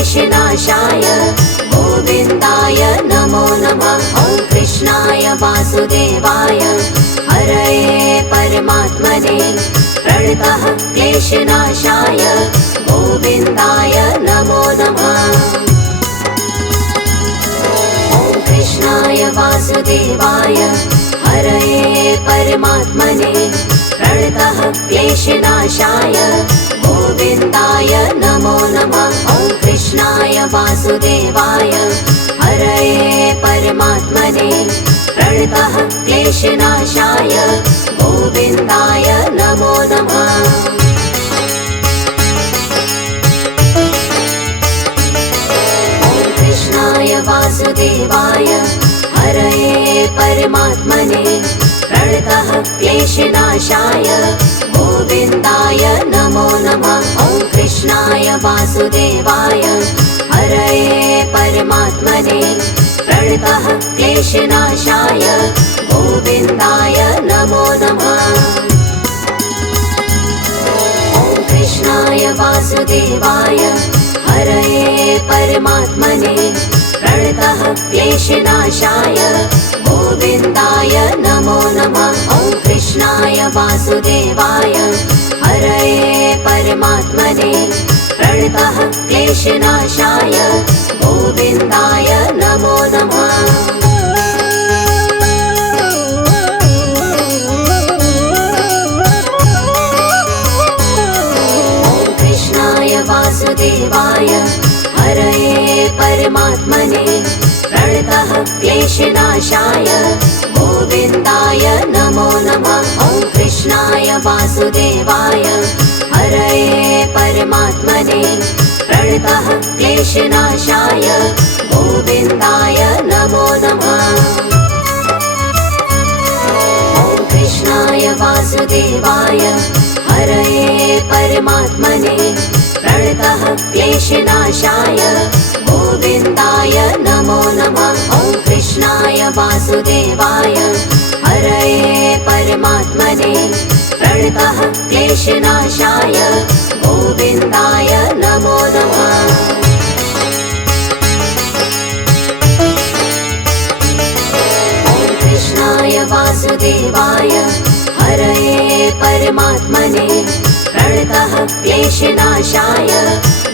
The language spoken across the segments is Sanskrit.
क्लेशनाशाय गोविन्दाय नमो नमः। ॐ कृष्णाय वासुदेवाय हरये परमात्मने प्रणतः क्लेशनाशाय गोविन्दाय नमो नमः। ॐ कृष्णाय वासुदेवाय हरये परमात्मने प्रणतः क्लेशनाशाय गोविन्दाय नमो नमः। ॐ कृष्णाय वासुदेवाय हरये परमात्मने प्रणतः क्लेशनाशाय गोविन्दाय नमो नमः। ॐ कृष्णाय वासुदेवाय हरये परमात्मने प्रणतः क्लेशनाशाय गोविन्दाय नमो नमः। ॐ कृष्णाय वासुदेवाय हरये परमात्मने प्रणतः क्लेशनाशाय गोविन्दाय नमो नमः। ॐ कृष्णाय वासुदेवाय हरये परमात्मने प्रणतः क्लेशनाशाय गोविन्दाय नमो नमः। ॐ कृष्णाय वासुदेवाय हरये परमात्मने प्रणतः क्लेशनाशाय गोविन्दाय नमो नमः। ॐ कृष्णाय वासुदेवाय हरये परमात्मने प्रणतः क्लेशनाशाय गोविन्दाय नमो नमः। ॐ कृष्णाय वासुदेवाय हरये परमात्मने प्रणतः क्लेशनाशाय गोविन्दाय नमो नमः। ॐ कृष्णाय वासुदेवाय हरये परमात्मने प्रणतः क्लेशनाशाय गोविन्दाय नमो नमः। ॐ कृष्णाय वासुदेवाय हरये परमात्मने प्रणतः क्लेशनाशाय गोविन्दाय नमो नमः। ॐ कृष्णाय वासुदेवाय हरये परमात्मने प्रणतः क्लेशनाशाय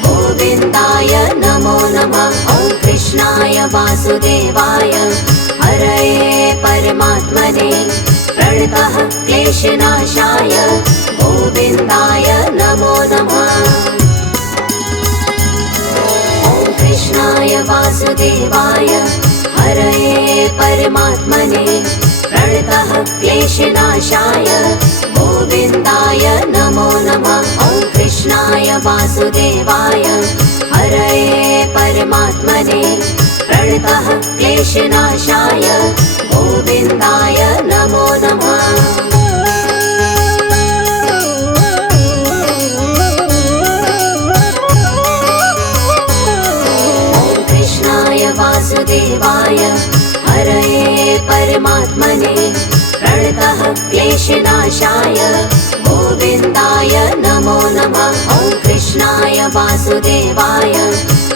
गोविन्दाय नमो नमः। ॐ कृष्णाय वासुदेवाय हरये परमात्मने प्रणतः क्लेशनाशाय गोविन्दाय नमो नमः। ॐ कृष्णाय वासुदेवाय हरये परमात्मने प्रणतः क्लेशनाशाय गोविन्दाय नमो नमः। ॐ कृष्णाय वासुदेवाय हरये परमात्मने प्रणतः क्लेशनाशाय गोविन्दाय नमो नमः। ॐ कृष्णाय वासुदेवाय हरये परमात्मने प्रणतः क्लेशनाशाय गोविन्दाय नमो नमः। ॐ कृष्णाय वासुदेवाय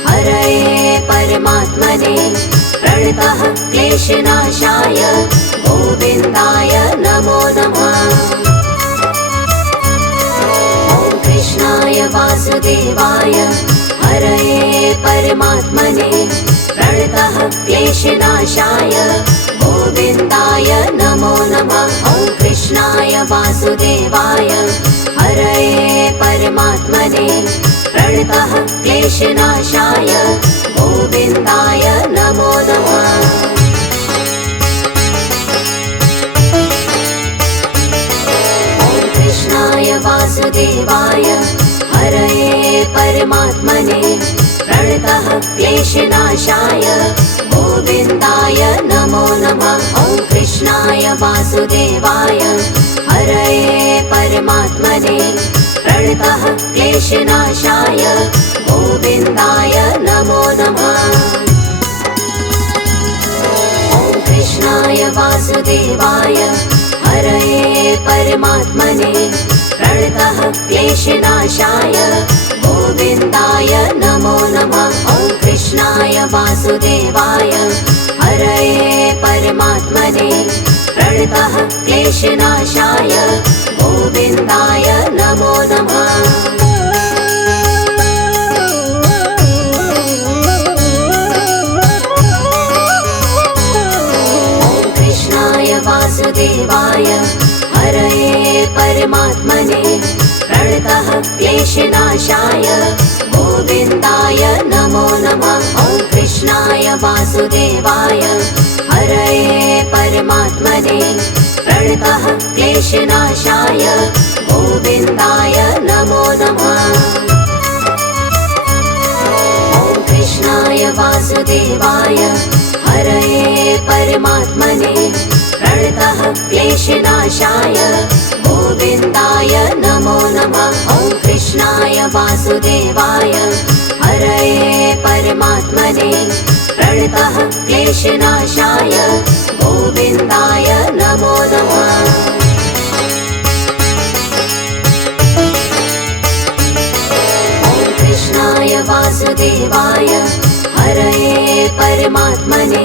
हरये परमात्मने प्रणतः क्लेशनाशाय गोविन्दाय नमो नमः। ॐ कृष्णाय वासुदेवाय हरये परमात्मने प्रणतः क्लेशनाशाय गोविन्दाय नमो नमः। ॐ कृष्णाय वासुदेवाय हरये परमात्मने प्रणतः क्लेशनाशाय गोविन्दाय नमो नमः। ॐ कृष्णाय वासुदेवाय हरये परमात्मने प्रणतः क्लेशनाशाय गोविन्दाय नमो नमः। ॐ कृष्णाय वासुदेवाय हरये परमात्मने प्रणतः क्लेशनाशाय गोविन्दाय नमो नमः। ॐ कृष्णाय वासुदेवाय हरये परमात्मने प्रणतः क्लेशनाशाय गोविन्दाय नमो नमः। वासुदेवाय हरये परमात्मने प्रणतः क्लेशनाशाय गोविन्दाय नमो नमः। वासुदेवाय हरये परमात्मने प्रणतः क्लेशनाशाय गोविन्दाय नमो नमः। ॐ कृष्णाय वासुदेवाय हरये परमात्मने प्रणतः क्लेशनाशाय गोविन्दाय नमो नमः। ॐ कृष्णाय वासुदेवाय हरये परमात्मने प्रणतः क्लेशनाशाय गोविन्दाय नमो नमः। ॐ कृष्णाय वासुदेवाय हरये परमात्मने प्रणतः क्लेशनाशाय गोविन्दाय नमो नमः। ॐ कृष्णाय वासुदेवाय हरये परमात्मने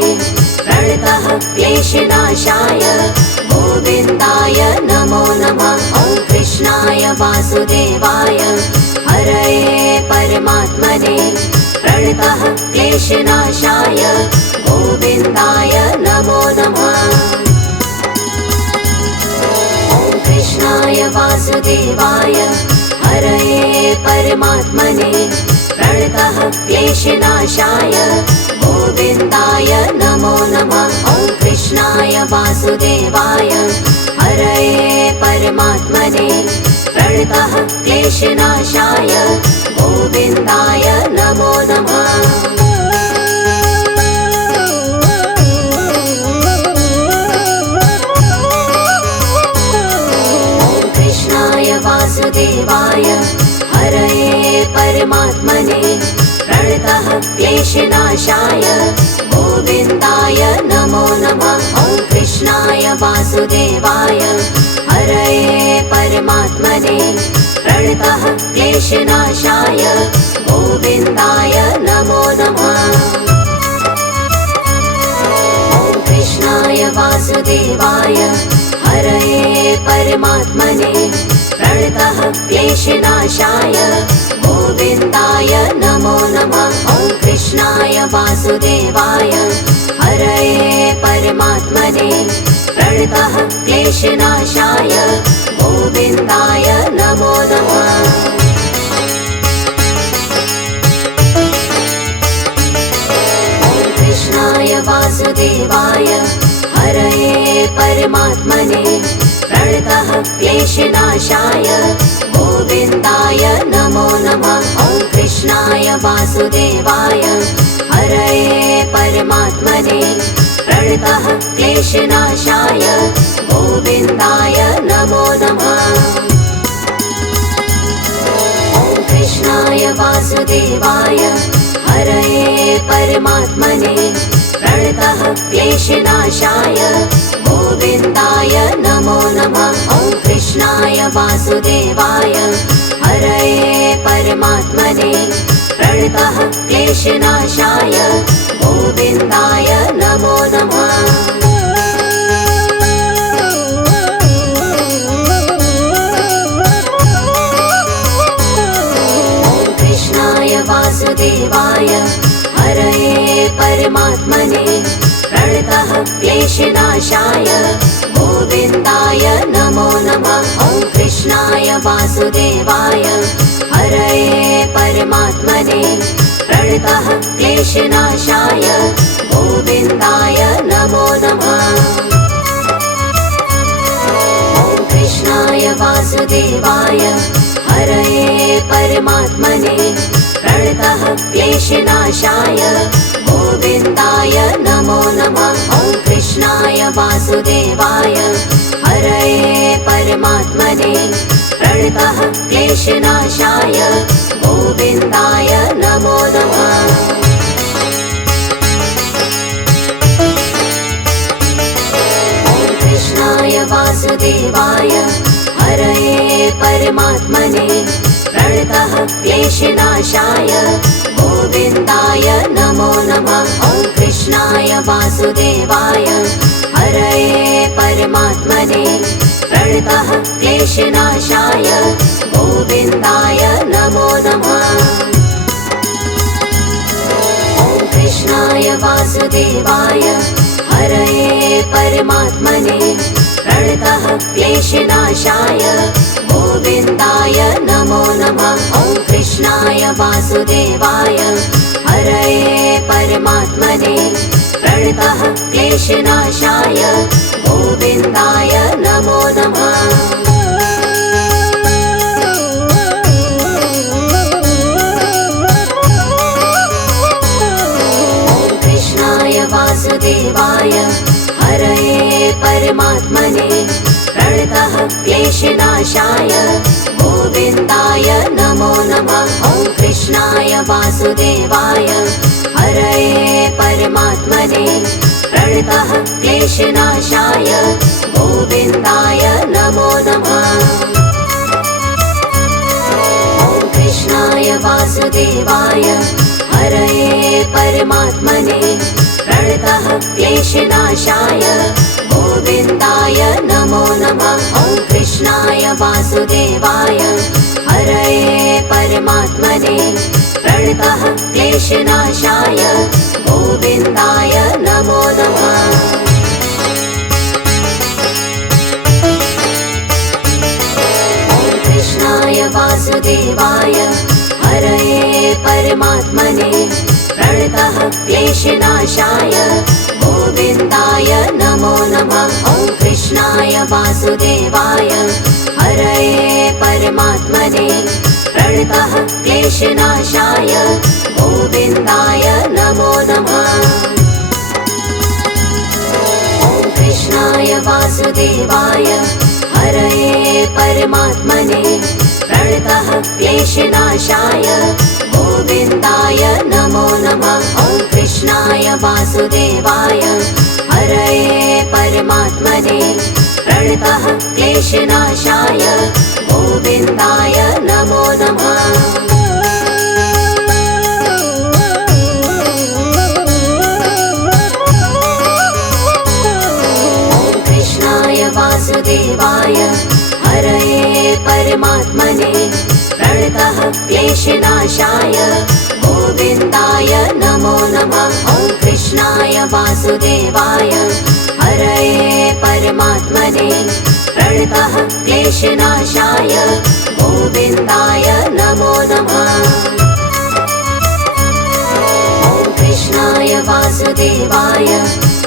प्रणतः क्लेशनाशाय गोविन्दाय नमो नमः। ॐ कृष्णाय वासुदेवाय हरये परमात्मने प्रणतः क्लेशनाशाय गोविन्दाय नमो नमः। ॐ कृष्णाय वासुदेवाय हरये परमात्मने प्रणतः क्लेशनाशाय गोविन्दाय नमो नमः। ॐ कृष्णाय वासुदेवाय हरये परमात्मने प्रणतः क्लेशनाशाय गोविन्दाय नमो नमः। ॐ कृष्णाय वासुदेवाय हरये परमात्मने प्रणतः क्लेशनाशाय गोविन्दाय नमो नमः। ॐ कृष्णाय वासुदेवाय हरये परमात्मने प्रणतः क्लेशनाशाय गोविन्दाय नमो नमः। ॐ कृष्णाय वासुदेवाय हरये परमात्मने प्रणतः क्लेशनाशाय गोविन्दाय नमो नमः। ॐ कृष्णाय वासुदेवाय हरये परमात्मने प्रणतः क्लेशनाशाय गोविन्दाय नमो नमः। ॐ कृष्णाय वासुदेवाय हरये परमात्मने प्रणतः क्लेशनाशाय गोविन्दाय नमो नमः। ॐ कृष्णाय वासुदेवाय हरये परमात्मने प्रणतः क्लेशनाशाय गोविन्दाय नमो नमः। ॐ कृष्णाय वासुदेवाय हरये परमात्मने प्रणतः क्लेशनाशाय गोविन्दाय नमो नमः। ॐ कृष्णाय वासुदेवाय हरये परमात्मने प्रणतः क्लेशनाशाय गोविन्दाय नमो नमः। ॐ कृष्णाय वासुदेवाय हरये परमात्मने प्रणतः क्लेशनाशाय गोविन्दाय नमो नमः। ॐ कृष्णाय वासुदेवाय हरये परमात्मने प्रणतः क्लेशनाशाय गोविन्दाय नमो नमः। ॐ कृष्णाय वासुदेवाय हरये परमात्मने प्रणतः क्लेशनाशाय गोविन्दाय नमो नमः। ॐ कृष्णाय वासुदेवाय हरये परमात्मने प्रणतः क्लेशनाशाय गोविन्दाय नमो नमः। ॐ कृष्णाय वासुदेवाय हरये परमात्मने प्रणतः क्लेशनाशाय गोविन्दाय नमो नमः। वासुदेवाय हरये परमात्मने प्रणतः क्लेशनाशाय गोविन्दाय नमो नमः। ॐ कृष्णाय वासुदेवाय हरये परमात्मने प्रणतः क्लेशनाशाय गोविन्दाय नमो नमः। ॐ कृष्णाय वासुदेवाय हरये परमात्मने प्रणतः क्लेशनाशाय गोविन्दाय नमो नमः। ॐ कृष्णाय वासुदेवाय हरये परमात्मने प्रणतः क्लेशनाशाय गोविन्दाय नमो नमः। ॐ कृष्णाय वासुदेवाय हरये परमात्मने प्रणतः क्लेशनाशाय गोविन्दाय नमो नमः। ॐ कृष्णाय वासुदेवाय हरये परमात्मने प्रणतः क्लेशनाशाय गोविन्दाय नमो नमः। ॐ कृष्णाय वासुदेवाय हरये परमात्मने प्रणतः क्लेशनाशाय गोविन्दाय नमो नमः। ॐ कृष्णाय वासुदेवाय हरये परमात्मने प्रणतः क्लेशनाशाय गोविन्दाय नमो नमः। ॐ कृष्णाय वासुदेवाय हरये परमात्मने प्रणतः क्लेशनाशाय गोविन्दाय नमो नमः। ॐ कृष्णाय वासुदेवाय हरये परमात्मने प्रणतः क्लेशनाशाय गोविन्दाय नमो नमः। ॐ कृष्णाय वासुदेवाय हरये परमात्मने प्रणतः क्लेशनाशाय गोविन्दाय नमो नमः। ॐ कृष्णाय वासुदेवाय हरये परमात्मने प्रणतः क्लेशनाशाय गोविन्दाय नमो नमः। ॐ कृष्णाय वासुदेवाय हरये परमात्मने प्रणतः क्लेशनाशाय गोविन्दाय नमो नमः। ॐ कृष्णाय वासुदेवाय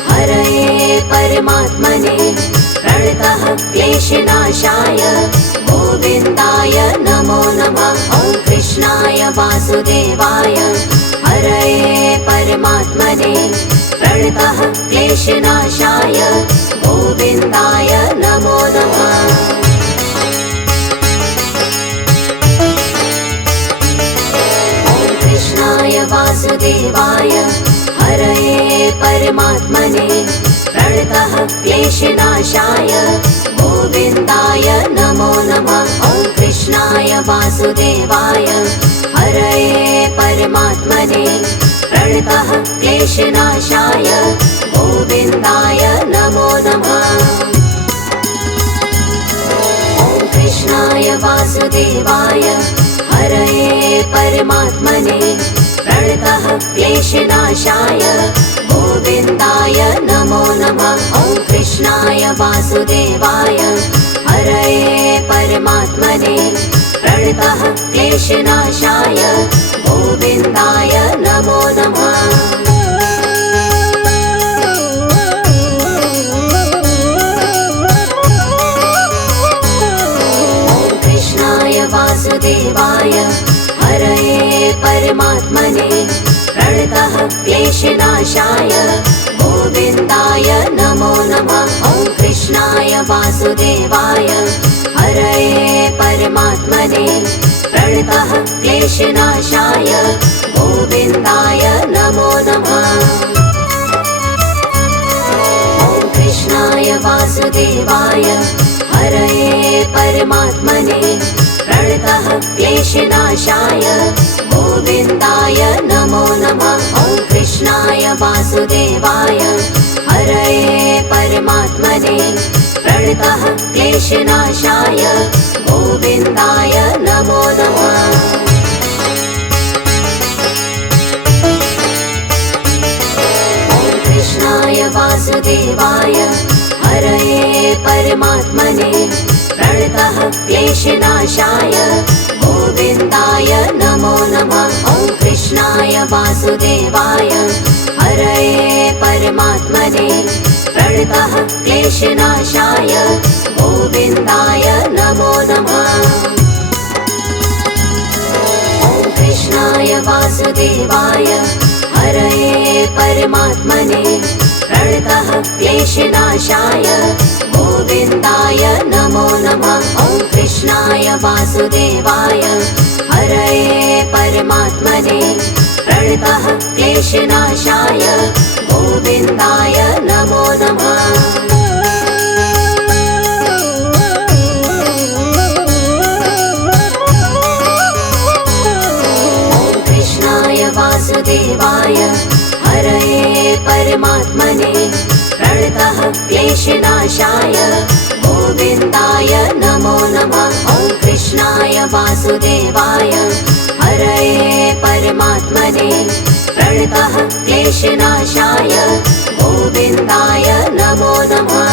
हरये परमात्मने प्रणतः क्लेशनाशाय गोविन्दाय नमो नमः। ॐ कृष्णाय वासुदेवाय हरये परमात्मने प्रणतः क्लेशनाशाय गोविन्दाय नमो नमः। ॐ कृष्णाय वासुदेवाय हरये परमात्मने प्रणतः क्लेशनाशाय गोविन्दाय नमो नमः। ॐ कृष्णाय वासुदेवाय हरये परमात्मने प्रणतः क्लेशनाशाय गोविन्दाय नमो नमः। ॐ कृष्णाय वासुदेवाय हरये परमात्मने प्रणतः क्लेशनाशाय गोविन्दाय नमो नमः। ॐ कृष्णाय वासुदेवाय हरये परमात्मने प्रणतः क्लेशनाशाय गोविन्दाय नमो नमः। ॐ कृष्णाय वासुदेवाय हरये परमात्मने प्रणतः क्लेशनाशाय गोविन्दाय नमो नमः। ॐ कृष्णाय वासुदेवाय हरये परमात्मने प्रणतः क्लेशनाशाय गोविन्दाय नमो नमः। ॐ कृष्णाय वासुदेवाय हरये परमात्मने प्रणतः क्लेशनाशाय गोविन्दाय नमो नमः। ॐ कृष्णाय वासुदेवाय क्लेशनाशाय गोविन्दाय नमो नमः। कृष्णाय वासुदेवाय हरये परमात्मने प्रणतः क्लेशनाशाय गोविन्दाय नमो नमः। ॐ कृष्णाय वासुदेवाय हरये परमात्मने प्रणतः क्लेशनाशाय गोविन्दाय नमो नमः। ॐ कृष्णाय वासुदेवाय हरये परमात्मने प्रणतः क्लेशनाशाय गोविन्दाय नमो नमः। ॐ कृष्णाय वासुदेवाय हरये परमात्मने प्रणतः क्लेशनाशाय गोविन्दाय नमो नमः। वासुदेवाय हरये परमात्मने प्रणतः क्लेशनाशाय गोविन्दाय नमो नमः। ॐ कृष्णाय वासुदेवाय हरये परमात्मने प्रणतः क्लेशनाशाय गोविन्दाय नमो नमः।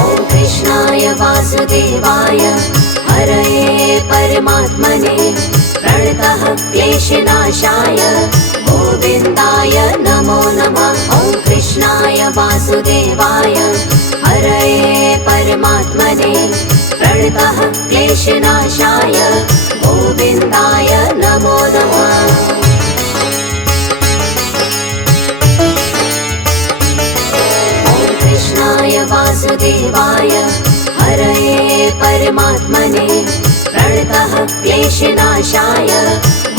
ॐ कृष्णाय वासुदेवाय हरये परमात्मने प्रणतः क्लेशनाशाय गोविन्दाय नमो नमः। ॐ कृष्णाय वासुदेवाय हरये परमात्मने प्रणतः क्लेशनाशाय गोविन्दाय नमो नमः। ॐ कृष्णाय वासुदेवाय हरये परमात्मने प्रणतः क्लेशनाशाय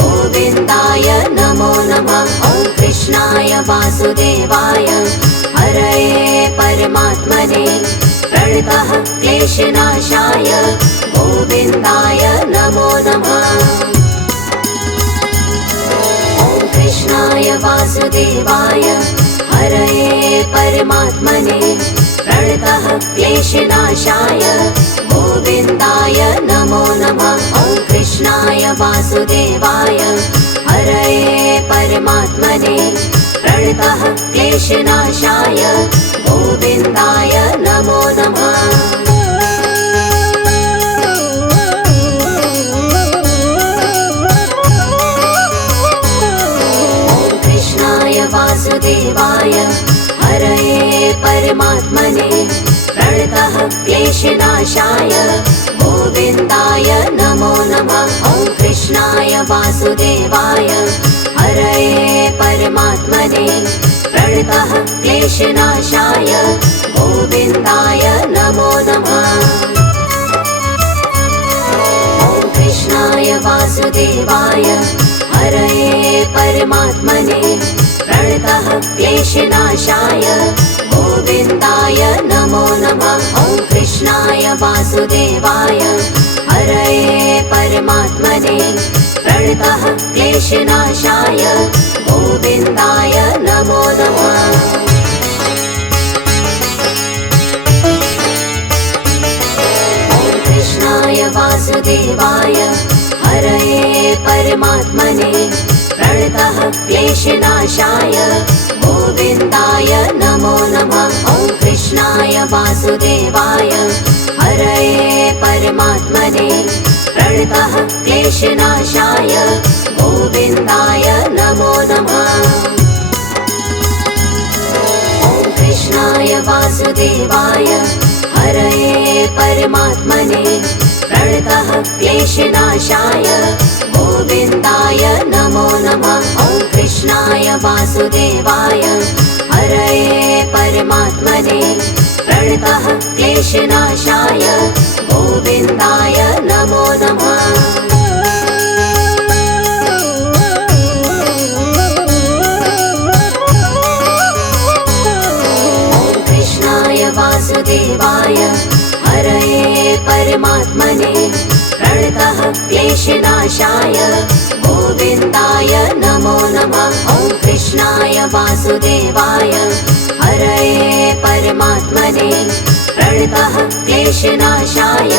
गोविन्दाय नमो नमः। ॐ कृष्णाय वासुदेवाय हरये परमात्मने प्रणतः क्लेशनाशाय गोविन्दाय नमो नमः। ॐ कृष्णाय वासुदेवाय हरये परमात्मने प्रणतः क्लेशनाशाय गोविन्दाय नमो नमः। ॐ कृष्णाय वासुदेवाय हरये परमात्मने प्रणतः क्लेशनाशाय गोविन्दाय नमो नमः। ॐ कृष्णाय वासुदेवाय हरये परमात्मने प्रणतः क्लेशनाशाय गोविन्दाय नमो नमः। ॐ कृष्णाय वासुदेवाय हरये परमात्मने प्रणतः क्लेशनाशाय गोविन्दाय नमो नमः। ॐ कृष्णाय वासुदेवाय हरये परमात्मने प्रणतः क्लेशनाशाय गोविन्दाय नमो नमः। ॐ कृष्णाय वासुदेवाय हरये परमात्मने प्रणतः क्लेशनाशाय गोविन्दाय नमो नमः। ॐ कृष्णाय वासुदेवाय हरये परमात्मने प्रणतः क्लेशनाशाय गोविन्दाय नमो नमः। ॐ कृष्णाय वासुदेवाय हरये परमात्मने प्रणतः क्लेशनाशाय गोविन्दाय नमो नमः। ॐ कृष्णाय वासुदेवाय हरये परमात्मने प्रणतः क्लेशनाशाय गोविन्दाय नमो नमः। ॐ कृष्णाय वासुदेवाय हरये परमात्मने प्रणतः क्लेशनाशाय गोविन्दाय नमो नमः। वासुदेवाय हरये परमात्मने प्रणतः क्लेशनाशाय गोविन्दाय नमो नमः। ॐ कृष्णाय वासुदेवाय हरये परमात्मने प्रणतः क्लेशनाशाय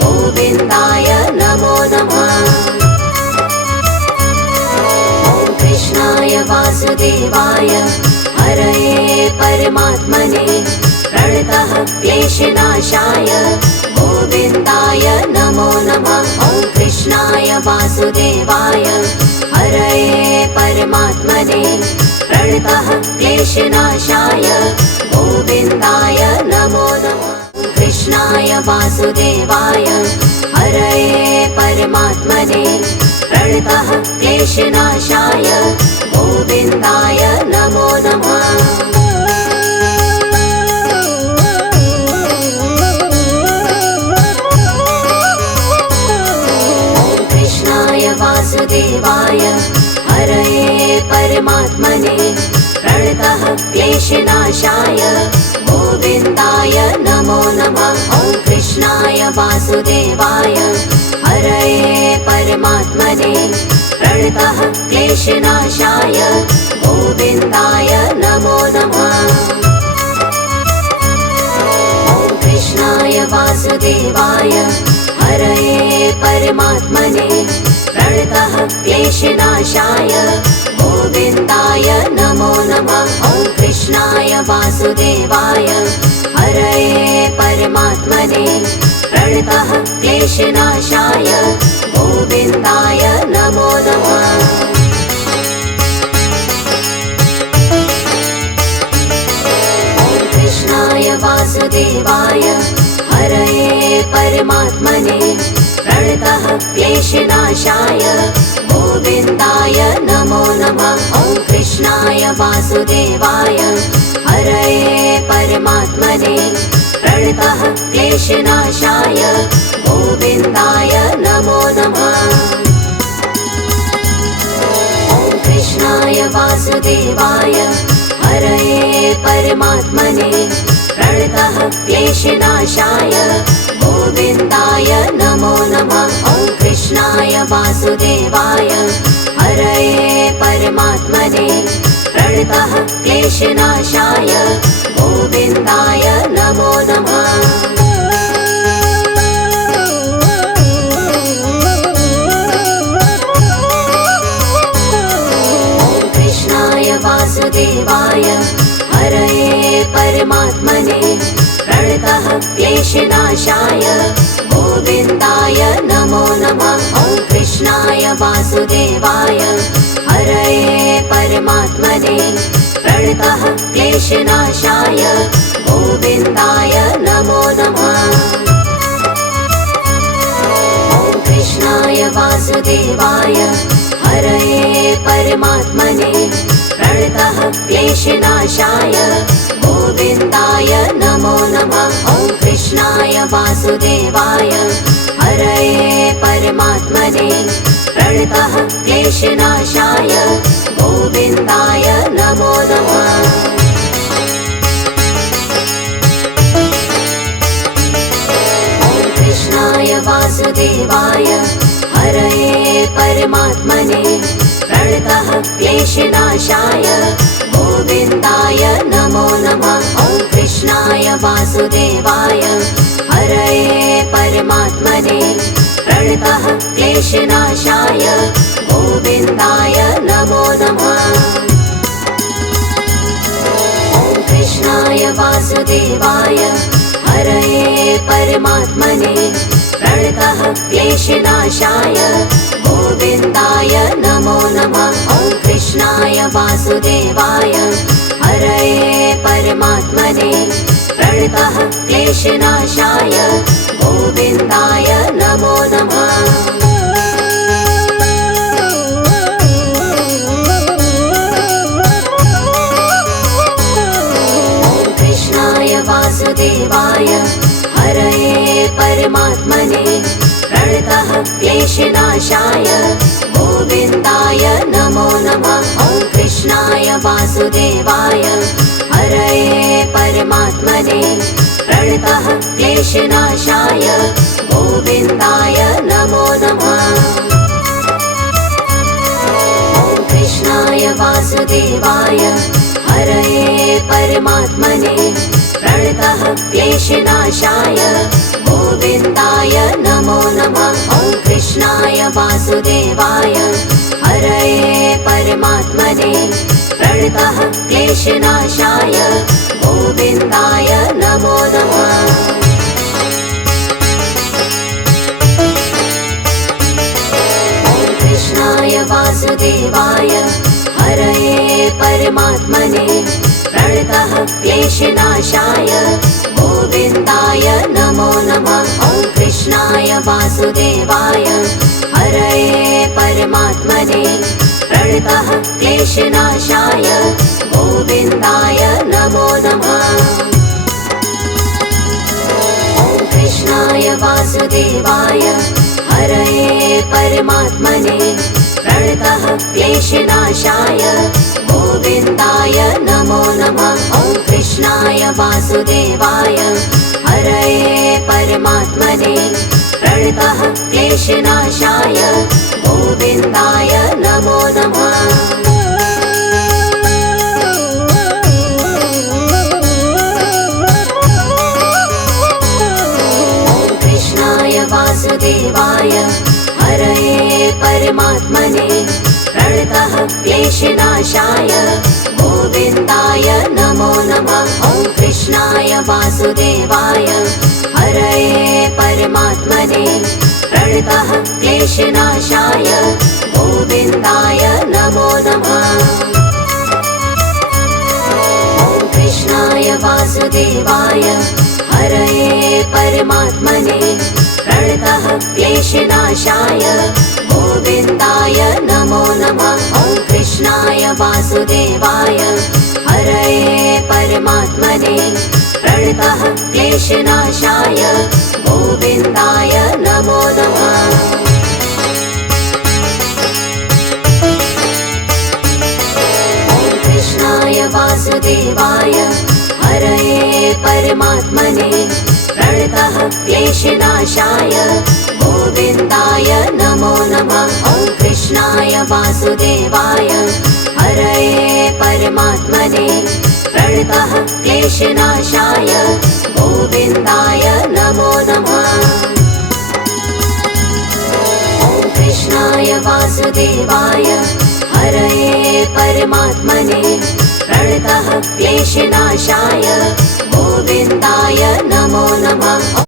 गोविन्दाय नमो नमः। ॐ कृष्णाय वासुदेवाय हरये परमात्मने प्रणतः क्लेशनाशाय गोविन्दाय नमो नमः। ॐ कृष्णाय वासुदेवाय हरये परमात्मने प्रणतः क्लेशनाशाय गोविन्दाय नमो नमः। कृष्णाय वासुदेवाय हरये परमात्मने प्रणतः क्लेशनाशाय गोविन्दाय नमो नमः। वासुदेवाय हरये परमात्मने प्रणतः क्लेशनाशाय गोविन्दाय नमो नमः। ॐ कृष्णाय वासुदेवाय हरये परमात्मने प्रणतः क्लेशनाशाय गोविन्दाय नमो नमः। ॐ कृष्णाय वासुदेवाय हरये परमात्मने प्रणतः क्लेशनाशाय गोविन्दाय नमो नमः। ॐ कृष्णाय वासुदेवाय हरये परमात्मने प्रणतः क्लेशनाशाय गोविन्दाय नमो नमः। ॐ कृष्णाय वासुदेवाय हरये परमात्मने प्रणतः क्लेशनाशाय गोविन्दाय नमो नमः। ॐ कृष्णाय वासुदेवाय हरये परमात्मने प्रणतः क्लेशनाशाय गोविन्दाय नमो नमः। ॐ कृष्णाय वासुदेवाय हरये परमात्मने प्रणतः क्लेशनाशाय गोविन्दाय नमो नमः। ॐ कृष्णाय वासुदेवाय हरये परमात्मने प्रणतः क्लेशनाशाय गोविन्दाय नमो नमः। ॐ कृष्णाय वासुदेवाय हरये परमात्मने प्रणतः क्लेशनाशाय गोविन्दाय नमो नमः। ॐ कृष्णाय वासुदेवाय हरये परमात्मने प्रणतः क्लेशनाशाय गोविन्दाय नमो नमः। ॐ कृष्णाय वासुदेवाय हरये परमात्मने प्रणतः क्लेशनाशाय गोविन्दाय नमो नमः। ॐ कृष्णाय वासुदेवाय हरये परमात्मने प्रणतः क्लेशनाशाय गोविन्दाय नमो नमः। ॐ कृष्णाय वासुदेवाय हरये परमात्मने प्रणतः क्लेशनाशाय गोविन्दाय नमो नमः। ॐ कृष्णाय वासुदेवाय हरये परमात्मने प्रणतः क्लेशनाशाय गोविन्दाय नमो नमः। ॐ कृष्णाय वासुदेवाय हरये परमात्मने प्रणतः क्लेशनाशाय गोविन्दाय नमो नमः। ॐ कृष्णाय वासुदेवाय हरये परमात्मने प्रणतः क्लेशनाशाय गोविन्दाय नमो नमः। ॐ कृष्णाय वासुदेवाय हरये परमात्मने प्रणतः क्लेशनाशाय गोविन्दाय नमो नमः। ॐ कृष्णाय वासुदेवाय हरये परमात्मने प्रणतः क्लेशनाशाय गोविन्दाय नमो नमः। ॐ कृष्णाय वासुदेवाय हरये परमात्मने प्रणतः क्लेशनाशाय गोविन्दाय नमो नमः। ॐ कृष्णाय वासुदेवाय हरये परमात्मने प्रणतः क्लेशनाशाय गोविन्दाय नमो नमः। कृष्णाय वासुदेवाय हरये परमात्मने प्रणतः क्लेशनाशाय गोविन्दाय नमो नमः। ॐ कृष्णाय वासुदेवाय हरये परमात्मने प्रणतः क्लेशनाशाय गोविन्दाय नमो नमः। ॐ कृष्णाय वासुदेवाय हरये परमात्मने प्रणतः क्लेशनाशाय गोविन्दाय नमो नमः। ॐ कृष्णाय वासुदेवाय हरये परमात्मने प्रणतः क्लेशनाशाय गोविन्दाय नमो नमः। वासुदेवाय हरये परमात्मने प्रणतः क्लेशनाशाय गोविन्दाय नमो नमः। ॐ कृष्णाय वासुदेवाय हरये परमात्मने प्रणतः क्लेशनाशाय गोविन्दाय नमो नमः। ॐ कृष्णाय वासुदेवाय हरये परमात्मने प्रणतः क्लेशनाशाय गोविन्दाय नमो नमः। ॐ कृष्णाय वासुदेवाय हरये परमात्मने प्रणतः क्लेशनाशाय गोविन्दाय नमो नमः। ॐ कृष्णाय वासुदेवाय हरये परमात्मने प्रणतः क्लेशनाशाय गोविन्दाय नमो नमः। ॐ कृष्णाय वासुदेवाय हरये परमात्मने प्रणतः क्लेशनाशाय गोविन्दाय नमो नमः। ॐ कृष्णाय वासुदेवाय हरये परमात्मने प्रणतः क्लेशनाशाय